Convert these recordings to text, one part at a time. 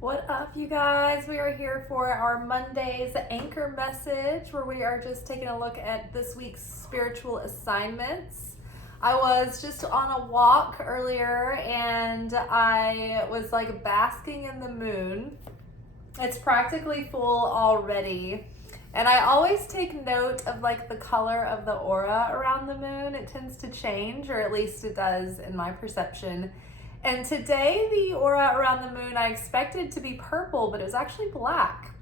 What up, you guys? We are here for our Monday's anchor message, where we are just taking a look at this week's spiritual assignments. I was just on a walk earlier and I was like basking in the moon. It's practically full already. And I always take note of like the color of the aura around the moon. It tends to change, or at least it does in my perception. And today the aura around the moon, I expected to be purple, but it was actually black.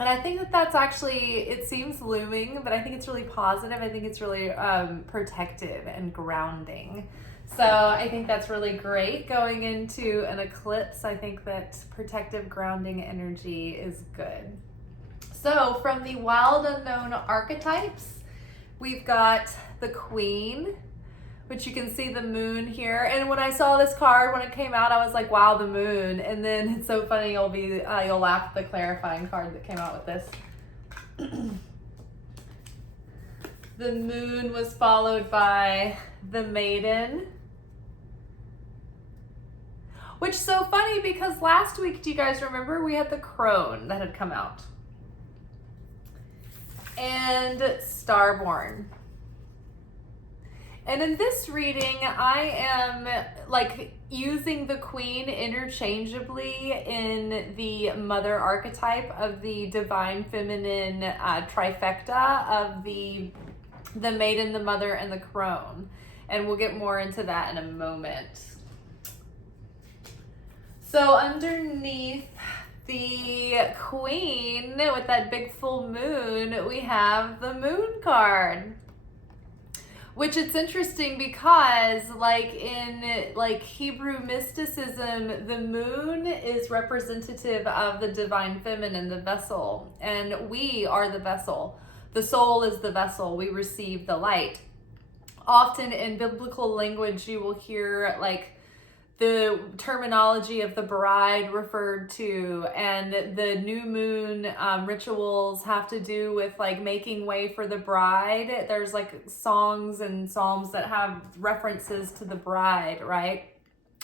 And I think that that's actually, it seems looming, but I think it's really positive. I think it's really protective and grounding. So I think that's really great going into an eclipse. I think that protective grounding energy is good. So from the wild unknown archetypes, we've got the Queen, which you can see the moon here. And when I saw this card, when it came out, I was like, wow, the moon. And then it's so funny, you'll laugh at the clarifying card that came out with this. The moon was followed by the Maiden, which is so funny because last week, do you guys remember, we had the Crone that had come out. And Starborn. And in this reading, I am like using the Queen interchangeably in the mother archetype of the divine feminine trifecta of the Maiden, the mother, and the Crone. And we'll get more into that in a moment. So underneath the Queen, with that big full moon, we have the Moon card. Which it's interesting because in Hebrew mysticism, the moon is representative of the divine feminine, the vessel, and we are the vessel. The soul is the vessel. We receive the light. Often in biblical language, you will hear the terminology of the bride referred to, and the new moon rituals have to do with making way for the bride. There's songs and psalms that have references to the bride, right?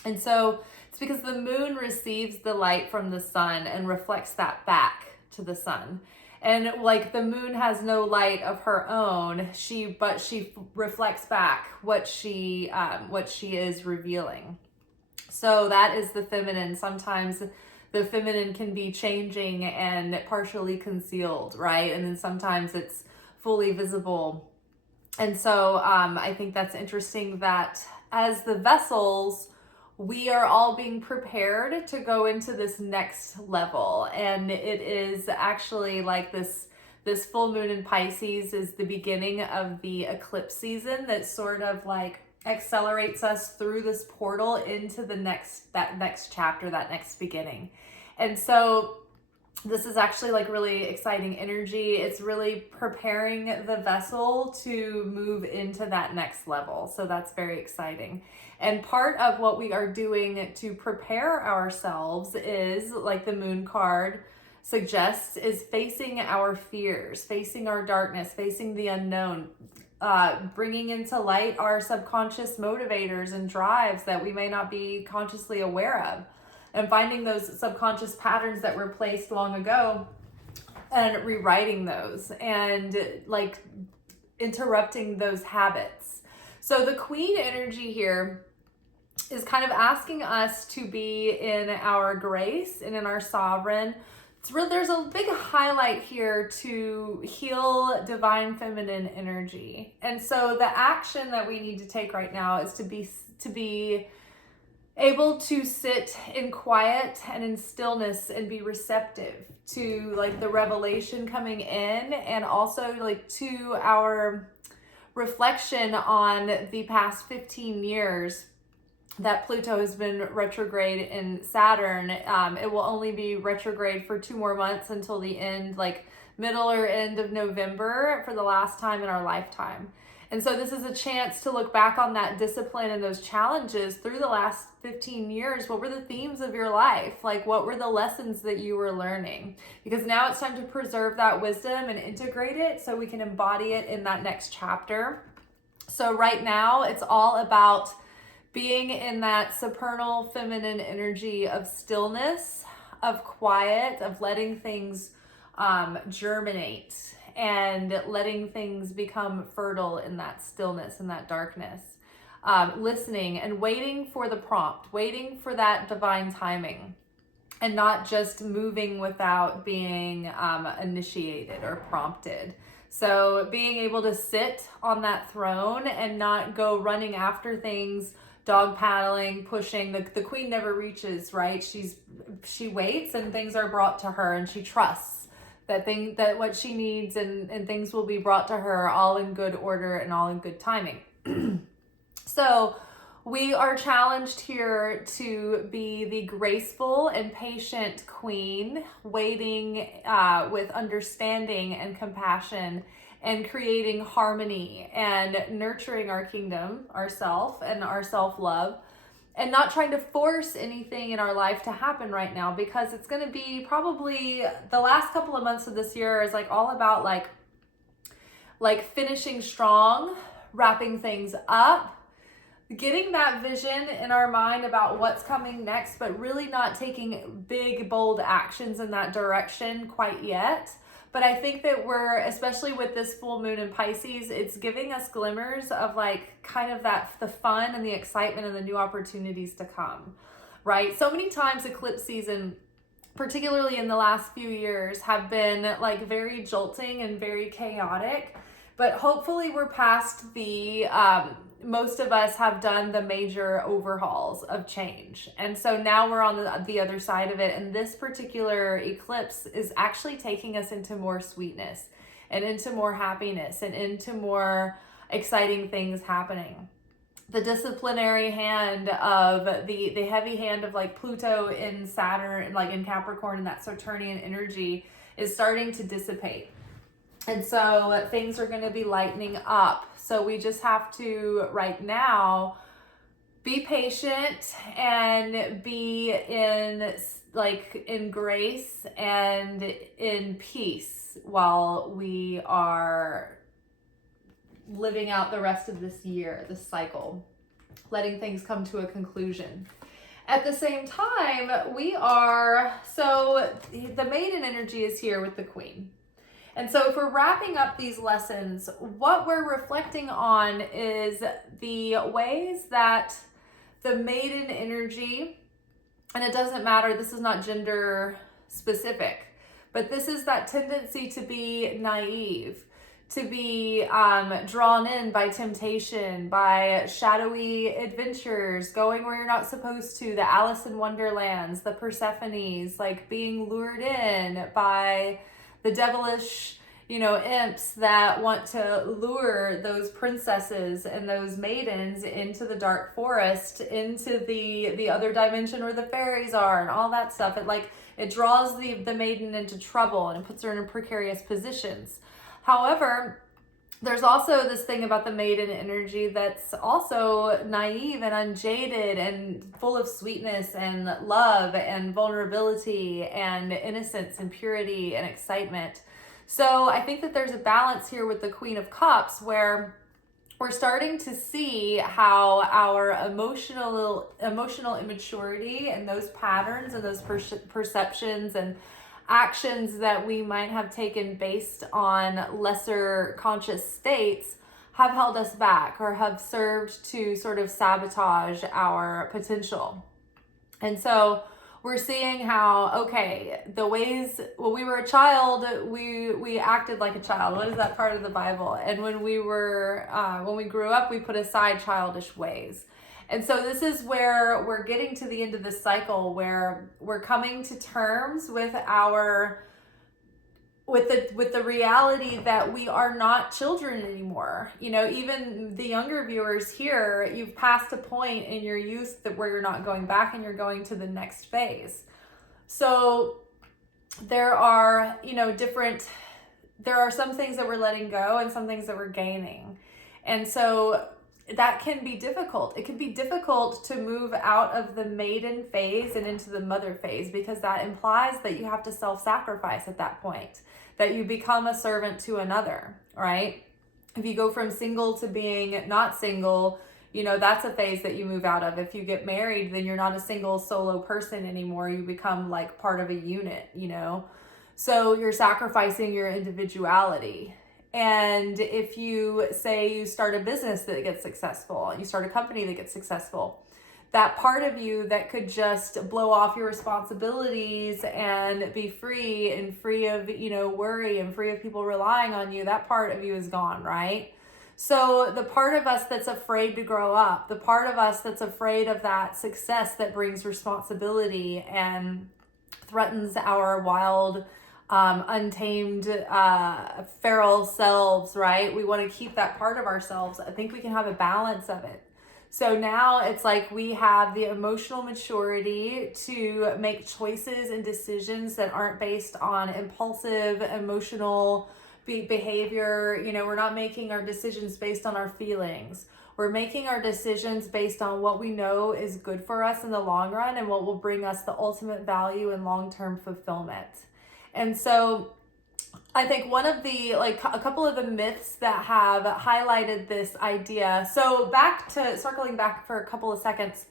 And so it's because the moon receives the light from the sun and reflects that back to the sun. And the moon has no light of her own, but she reflects back what she is revealing. So that is the feminine. Sometimes the feminine can be changing and partially concealed, right? And then sometimes it's fully visible. And so I think that's interesting that as the vessels, we are all being prepared to go into this next level. And it is actually this full moon in Pisces is the beginning of the eclipse season that sort of accelerates us through this portal into that next chapter, that next beginning. And so this is actually really exciting energy. It's really preparing the vessel to move into that next level. So that's very exciting. And part of what we are doing to prepare ourselves is, like the moon card suggests, is facing our fears, facing our darkness, facing the unknown, bringing into light our subconscious motivators and drives that we may not be consciously aware of, and finding those subconscious patterns that were placed long ago and rewriting those and interrupting those habits. So the Queen energy here is kind of asking us to be in our grace and in our sovereign. There's a big highlight here to heal divine feminine energy. And so the action that we need to take right now is to be able to sit in quiet and in stillness and be receptive to the revelation coming in, and also to our reflection on the past 15 years that Pluto has been retrograde in Saturn. It will only be retrograde for 2 more months until the end, middle or end of November, for the last time in our lifetime. And so this is a chance to look back on that discipline and those challenges through the last 15 years. What were the themes of your life? What were the lessons that you were learning? Because now it's time to preserve that wisdom and integrate it so we can embody it in that next chapter. So right now it's all about being in that supernal feminine energy of stillness, of quiet, of letting things germinate and letting things become fertile in that stillness and that darkness. Listening and waiting for the prompt, waiting for that divine timing, and not just moving without being initiated or prompted. So being able to sit on that throne and not go running after things, dog paddling, pushing. The queen never reaches, right? She waits and things are brought to her, and she trusts that what she needs and things will be brought to her all in good order and all in good timing. So we are challenged here to be the graceful and patient queen, waiting with understanding and compassion, and creating harmony and nurturing our kingdom, ourself, and our self-love, and not trying to force anything in our life to happen right now, because it's going to be probably the last couple of months of this year is like all about like finishing strong, wrapping things up, getting that vision in our mind about what's coming next, but really not taking big, bold actions in that direction quite yet. But I think that we're, especially with this full moon in Pisces, it's giving us glimmers of like kind of that, the fun and the excitement and the new opportunities to come, right? So many times eclipse season, particularly in the last few years, have been like very jolting and very chaotic, but hopefully we're past the, most of us have done the major overhauls of change. And so now we're on the other side of it. And this particular eclipse is actually taking us into more sweetness and into more happiness and into more exciting things happening. The disciplinary hand of the heavy hand of like Pluto in Saturn, like in Capricorn, and that Saturnian energy is starting to dissipate. And so things are going to be lightening up. So we just have to, right now, be patient and be in grace and in peace while we are living out the rest of this year, this cycle, letting things come to a conclusion. At the same time, so the maiden energy is here with the queen. And so if we're wrapping up these lessons, what we're reflecting on is the ways that the maiden energy, and it doesn't matter, this is not gender specific, but this is that tendency to be naive, to be drawn in by temptation, by shadowy adventures, going where you're not supposed to, the Alice in Wonderlands, the Persephones, like being lured in by the devilish, imps that want to lure those princesses and those maidens into the dark forest, into the other dimension where the fairies are and all that stuff. It draws the maiden into trouble and it puts her in precarious positions. However, there's also this thing about the maiden energy that's also naive and unjaded and full of sweetness and love and vulnerability and innocence and purity and excitement. So I think that there's a balance here with the Queen of Cups where we're starting to see how our emotional immaturity and those patterns and those perceptions and actions that we might have taken based on lesser conscious states have held us back or have served to sort of sabotage our potential. And so we're seeing how, when we were a child, we acted like a child. What is that part of the Bible? And when we grew up, we put aside childish ways. And so this is where we're getting to the end of this cycle where we're coming to terms with with the reality that we are not children anymore. Even the younger viewers here, you've passed a point in your youth where you're not going back and you're going to the next phase. So there are, there are some things that we're letting go and some things that we're gaining. And so that can be difficult. It can be difficult to move out of the maiden phase and into the mother phase, because that implies that you have to self-sacrifice at that point, that you become a servant to another, right? If you go from single to being not single, You know, that's a phase that you move out of. If you get married, then you're not a single solo person anymore. You become like part of a unit, you know? So you're sacrificing your individuality. And if you say you start a business that gets successful, and you start a company that gets successful, that part of you that could just blow off your responsibilities and be free and free of, you know, worry and free of people relying on you, that part of you is gone, right? So the part of us that's afraid to grow up, the part of us that's afraid of that success that brings responsibility and threatens our wild, untamed, feral selves, right? We want to keep that part of ourselves. I think we can have a balance of it. So now it's like we have the emotional maturity to make choices and decisions that aren't based on impulsive, emotional behavior. You know, we're not making our decisions based on our feelings. We're making our decisions based on what we know is good for us in the long run and what will bring us the ultimate value and long-term fulfillment. And so I think one of the, like a couple of the myths that have highlighted this idea. So circling back for a couple of seconds,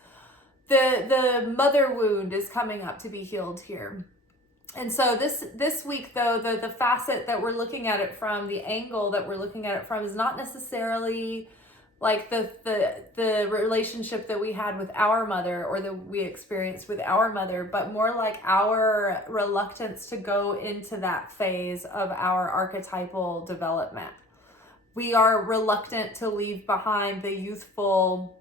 the mother wound is coming up to be healed here. And so this week, though, the facet that we're looking at it from, the angle that we're looking at it from, is not necessarily like the relationship that we had with our mother or that we experienced with our mother, but more like our reluctance to go into that phase of our archetypal development. We are reluctant to leave behind the youthful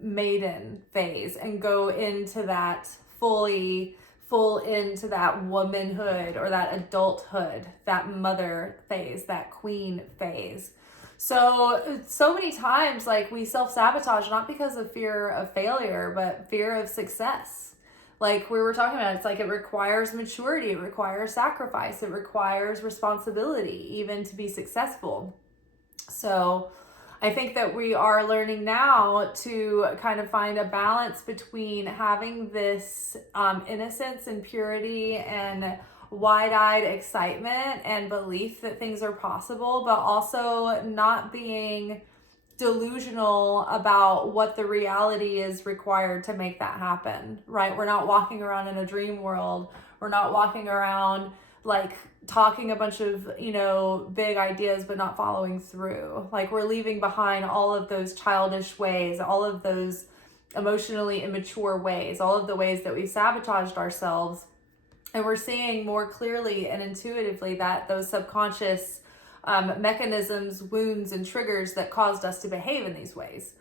maiden phase and go into that full into that womanhood or that adulthood, that mother phase, that queen phase. So many times, like, we self-sabotage, not because of fear of failure, but fear of success. Like we were talking about, it's like it requires maturity, it requires sacrifice, it requires responsibility, even to be successful. So I think that we are learning now to kind of find a balance between having this innocence and purity and wide-eyed excitement and belief that things are possible, but also not being delusional about what the reality is required to make that happen, right? We're not walking around in a dream world. We're not walking around like talking a bunch of, you know, big ideas, but not following through. Like, we're leaving behind all of those childish ways, all of those emotionally immature ways, all of the ways that we've sabotaged ourselves. And we're seeing more clearly and intuitively that those subconscious mechanisms, wounds, and triggers that caused us to behave in these ways,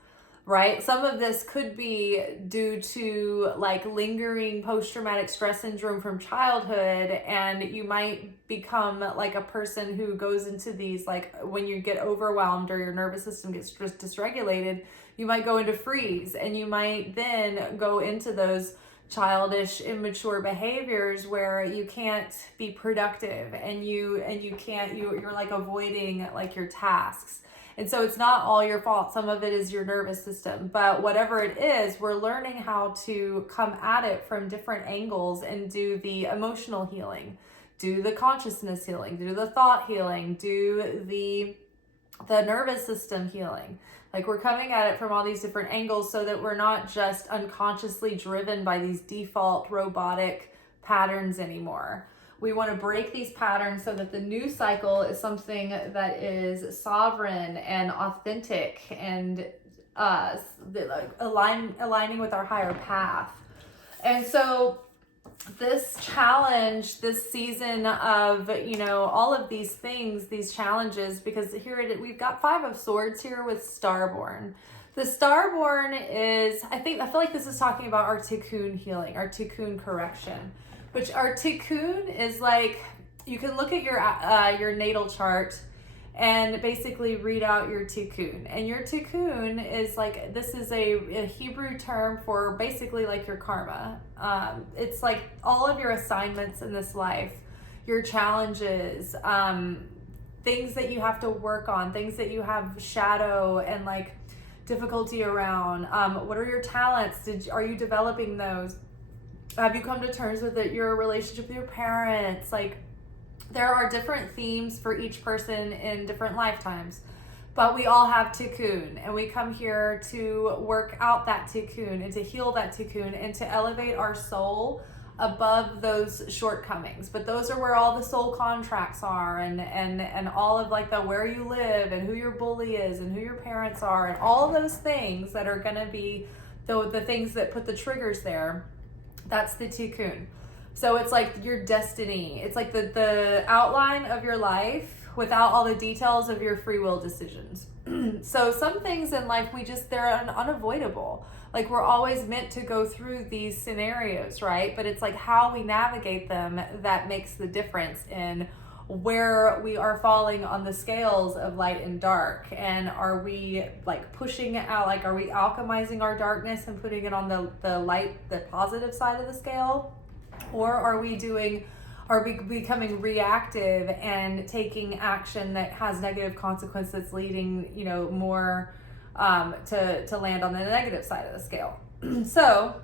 right? Some of this could be due to like lingering post-traumatic stress syndrome from childhood, and you might become like a person who goes into these, like when you get overwhelmed or your nervous system gets dysregulated, you might go into freeze, and you might then go into those childish, immature behaviors where you can't be productive and you're like avoiding like your tasks. And so it's not all your fault. Some of it is your nervous system, but whatever it is, we're learning how to come at it from different angles and do the emotional healing, do the consciousness healing, do the thought healing, do the nervous system healing. Like, we're coming at it from all these different angles so that we're not just unconsciously driven by these default robotic patterns anymore. We want to break these patterns so that the new cycle is something that is sovereign and authentic and aligning with our higher path. And so this challenge, this season of, you know, all of these things, these challenges, because we've got 5 of Swords here with Starborn. The Starborn is, I feel like this is talking about our tikkun healing, our tikkun correction, which our tikkun is like, you can look at your natal chart and basically read out your tikkun. And your tikkun is like, this is a Hebrew term for basically like your karma. It's like all of your assignments in this life, your challenges, things that you have to work on, things that you have shadow and like difficulty around. What are your talents? Are you developing those? Have you come to terms with it? Your relationship with your parents, like, there are different themes for each person in different lifetimes, But we all have tikkun, and we come here to work out that tikkun and to heal that tikkun and to elevate our soul above those shortcomings. But those are where all the soul contracts are, and all of like the where you live and who your bully is and who your parents are and all those things that are going to be the things that put the triggers there. That's the tikkun. So it's like your destiny. It's like the outline of your life without all the details of your free will decisions. So some things in life, they're unavoidable. Like we're always meant to go through these scenarios, right? But it's like how we navigate them that makes the difference in where we are falling on the scales of light and dark. And are we like pushing it out? Like, are we alchemizing our darkness and putting it on the light, the positive side of the scale? Or are we becoming reactive and taking action that has negative consequences, leading, more to land on the negative side of the scale? So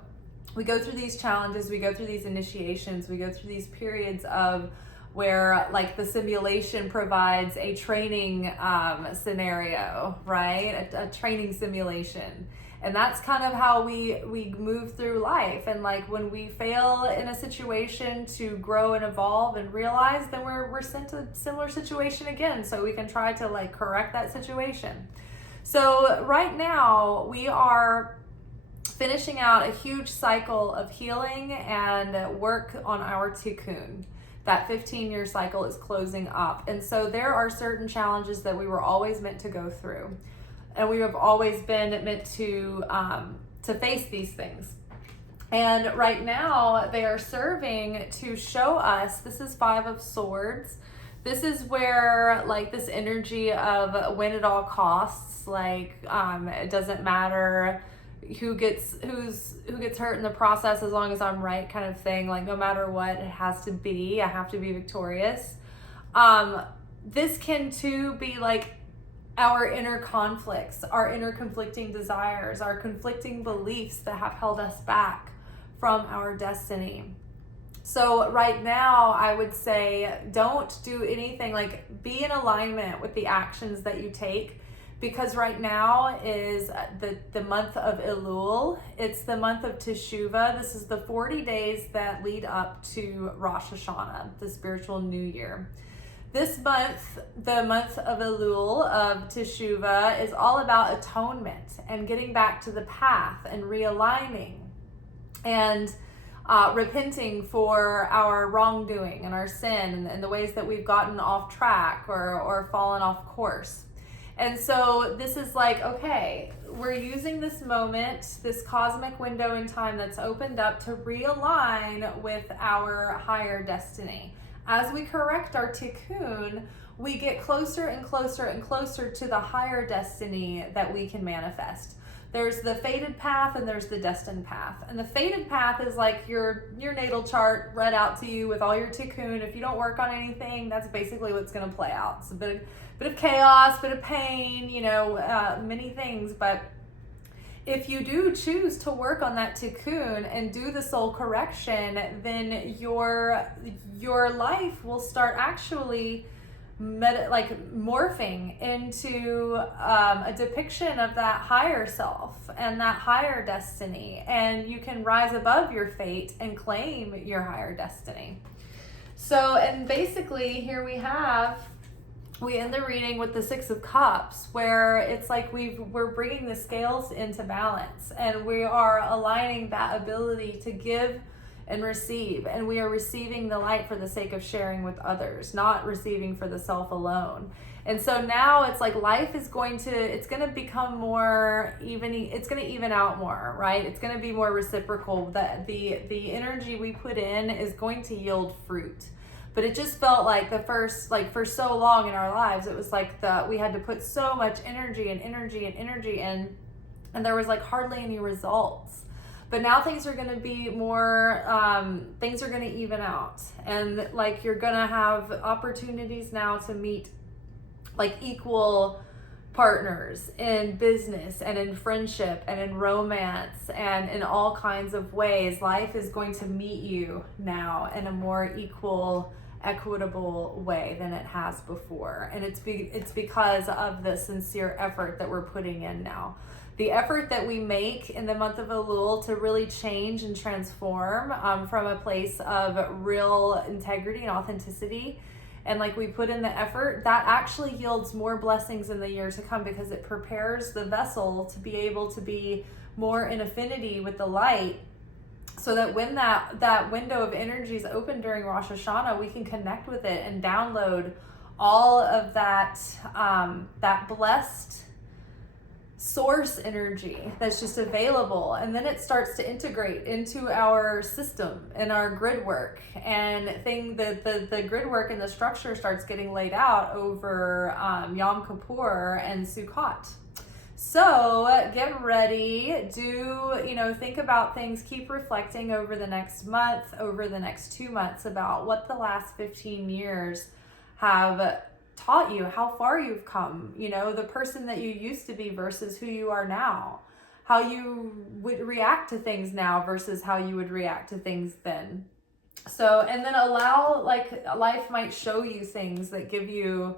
we go through these challenges, we go through these initiations, we go through these periods of where like the simulation provides a training scenario, right? A training simulation. And that's kind of how we move through life. And like when we fail in a situation to grow and evolve and realize, then we're sent to a similar situation again, so we can try to like correct that situation. So right now we are finishing out a huge cycle of healing and work on our tikkun. That 15-year cycle is closing up. And so there are certain challenges that we were always meant to go through. And we have always been meant to face these things. And right now they are serving to show us, this is 5 of Swords. This is where like this energy of win at all costs, like it doesn't matter who gets hurt in the process as long as I'm right kind of thing. Like no matter what it has to be, I have to be victorious. This can too be like our inner conflicts, our inner conflicting desires, our conflicting beliefs that have held us back from our destiny. So right now, I would say don't do anything, like be in alignment with the actions that you take, because right now is the month of Elul. It's the month of Teshuvah. This is the 40 days that lead up to Rosh Hashanah, the spiritual new year. This month, the month of Elul, of Teshuvah, is all about atonement and getting back to the path and realigning and repenting for our wrongdoing and our sin and the ways that we've gotten off track or fallen off course. And so this is like, okay, we're using this moment, this cosmic window in time that's opened up to realign with our higher destiny. As we correct our tikkun, we get closer and closer and closer to the higher destiny that we can manifest. There's the fated path and there's the destined path. And the fated path is like your natal chart read out to you with all your tikkun. If you don't work on anything, that's basically what's going to play out. It's a bit of chaos, bit of pain, many things. But if you do choose to work on that tikkun and do the soul correction, then your life will start actually morphing into a depiction of that higher self and that higher destiny, and you can rise above your fate and claim your higher destiny. So, and basically here we end the reading with the 6 of Cups, where it's like we're bringing the scales into balance, and we are aligning that ability to give and receive, and we are receiving the light for the sake of sharing with others, not receiving for the self alone. And so now it's like life is going to become more even, it's going to even out more, right? It's going to be more reciprocal. That the energy we put in is going to yield fruit. But it just felt like for so long in our lives, it was like we had to put so much energy in, and there was like hardly any results. But now things are going to be more, things are going to even out. And like you're going to have opportunities now to meet like equal partners in business and in friendship and in romance and in all kinds of ways. Life is going to meet you now in a more equal equitable way than it has before. And it's because of the sincere effort that we're putting in now. The effort that we make in the month of Elul to really change and transform from a place of real integrity and authenticity, and like we put in the effort, that actually yields more blessings in the year to come, because it prepares the vessel to be able to be more in affinity with the light, so that when that window of energy is open during Rosh Hashanah, we can connect with it and download all of that that blessed source energy that's just available. And then it starts to integrate into our system and our grid work, and the grid work and the structure starts getting laid out over Yom Kippur and Sukkot. So get ready, think about things, keep reflecting over the next month, over the next 2 months, about what the last 15 years have taught you, how far you've come, the person that you used to be versus who you are now, how you would react to things now versus how you would react to things then. So, and then allow, like, life might show you things that give you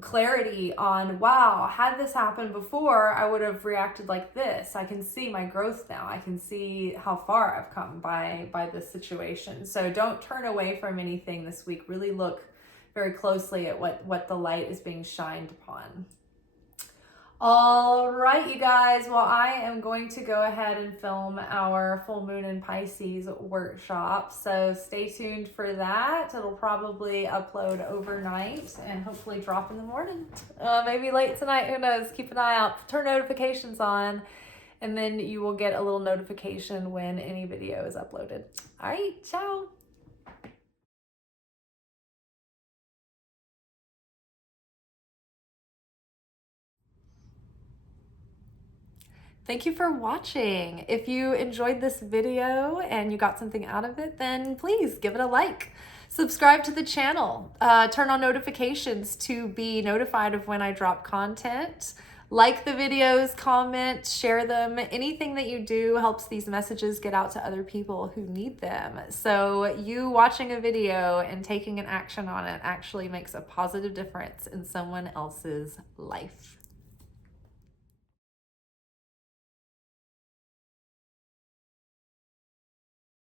clarity on, wow, had this happened before, I would have reacted like this. I can see my growth now. I can see how far I've come by this situation. So don't turn away from anything this week. Really look very closely at what the light is being shined upon. All right, you guys. Well, I am going to go ahead and film our full moon in Pisces workshop. So stay tuned for that. It'll probably upload overnight and hopefully drop in the morning. Maybe late tonight, who knows? Keep an eye out. Turn notifications on, and then you will get a little notification when any video is uploaded. All right, ciao. Thank you for watching. If you enjoyed this video and you got something out of it, then please give it a like. Subscribe to the channel. Turn on notifications to be notified of when I drop content. Like the videos, comment, share them. Anything that you do helps these messages get out to other people who need them. So you watching a video and taking an action on it actually makes a positive difference in someone else's life.